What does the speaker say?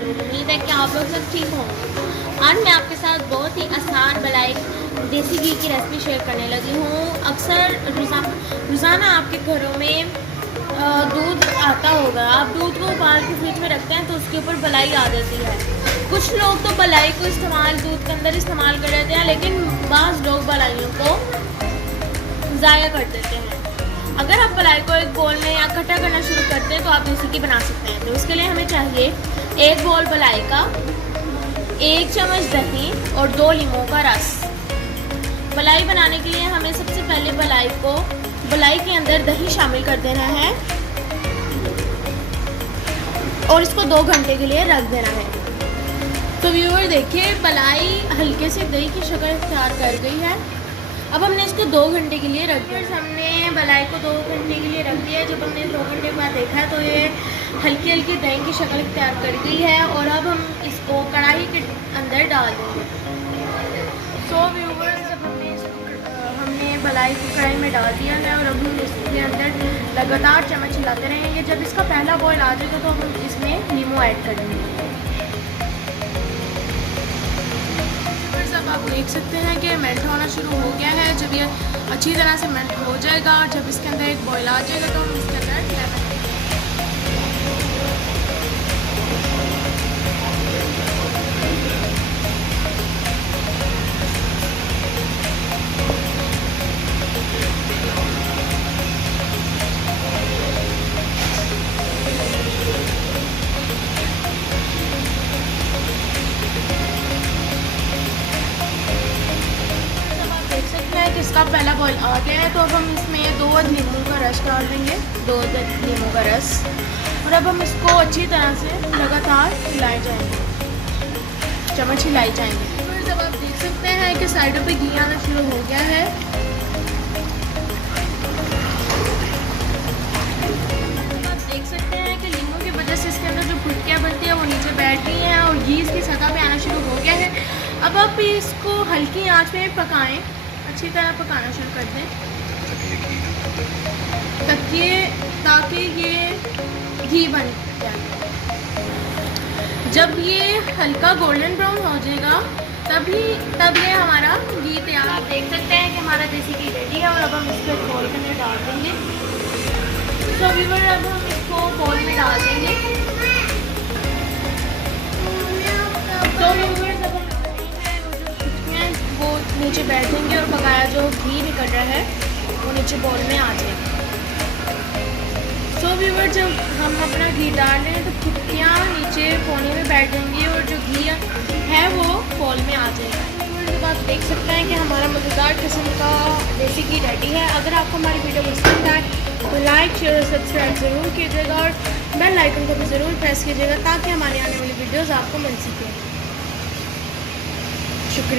ज़रूर। उम्मीद है कि आप लोग सब ठीक होंगे। आज मैं आपके साथ बहुत ही आसान मलाई देसी घी की रेसिपी शेयर करने लगी हूँ। अक्सर रोज़ाना आपके घरों में दूध आता होगा, आप दूध को उबाल के फ्रिज में रखते हैं तो उसके ऊपर बलाई आ जाती है। कुछ लोग तो बलाई को दूध के अंदर इस्तेमाल कर लेते हैं, लेकिन बाज़ लोग बलाइयों को ज़ाया कर देते हैं। अगर आप मलाई को एक बोल में या इकट्ठा करना शुरू करते हैं तो आप देसी घी बना सकते हैं। तो इसके लिए हमें चाहिए 1 बोल बलाई का, 1 चम्मच दही और 2 लीमों का रस। मलाई बनाने के लिए हमें सबसे पहले बलाई के अंदर दही शामिल कर देना है और इसको 2 घंटे के लिए रख देना है। तो व्यूअर देखिए, बलाई हल्के से दही की शक्ल इख्तियार कर गई है। अब हमने इसको 2 घंटे के लिए रख दिया। हमने बलाई को 2 घंटे के लिए रख दिया। जब हमने 2 घंटे बाद देखा तो ये हल्की हल्की दही की शक्ल इख्तियार कर गई है और अब हम इसको कढ़ाई के अंदर डाल देंगे। सो व्यूअर्स, जब हमने बलाई को कढ़ाई में डाल दिया है और अब हम इसके अंदर लगातार चम्मच हिलाते रहेंगे। जब इसका पहला बॉयल आ जाएगा तो हम इसमें नींबू ऐड करेंगे। अब आप देख सकते हैं कि मेल्ट होना शुरू हो गया है। जब ये अच्छी तरह से मेल्ट हो जाएगा और जब इसके अंदर एक बॉयल आ जाएगा तो हम इसके अंदर लेमन इसका पहला बॉयल आ गया है तो अब हम इसमें 2 नींबू का रस डाल देंगे, 2 नींबू का रस। और अब हम इसको अच्छी तरह से लगातार हिलाए जाएंगे, चम्मच हिलाई जाएंगे। फिर जब आप देख सकते हैं कि साइडों पे घी आना शुरू हो गया है, आप देख सकते हैं कि नींबू की वजह से इसके अंदर जो गुटकियाँ बनती है वो नीचे बैठ गई हैं और घी इसकी सतह पे आना शुरू हो गया है। अब आप इसको हल्की आंच में पकाएं, अच्छी तरह पकाना शुरू कर दें ताकि ये घी बन जाए। जब ये हल्का गोल्डन ब्राउन हो जाएगा तब ये हमारा घी तैयार। आप देख सकते हैं कि हमारा देसी घी रेडी है और अब हम इसको बोल के अंदर डाल देंगे। तो व्यूअर, अब हम इसको बोल में डाल देंगे। तो व्यूअर, वो नीचे बैठेंगे और बकाया जो घी निकल रहा है वो नीचे बॉल में आ जाएगा। सो व्यूअर, जब हम अपना घी डाल रहे हैं तो चुटकियाँ नीचे कोने में बैठ जाएंगी और जो घी है वो बॉल में आ जाएगा। जब आप देख सकते हैं कि हमारा मज़ेदार किस्म का देसी घी रेडी है। अगर आपको हमारी वीडियो पसंद आए तो लाइक, शेयर और सब्सक्राइब ज़रूर कीजिएगा और बेल आइकन को भी ज़रूर प्रेस कीजिएगा ताकि हमारी आने वाली वीडियोज़ आपको मिल सके। शुक्रिया।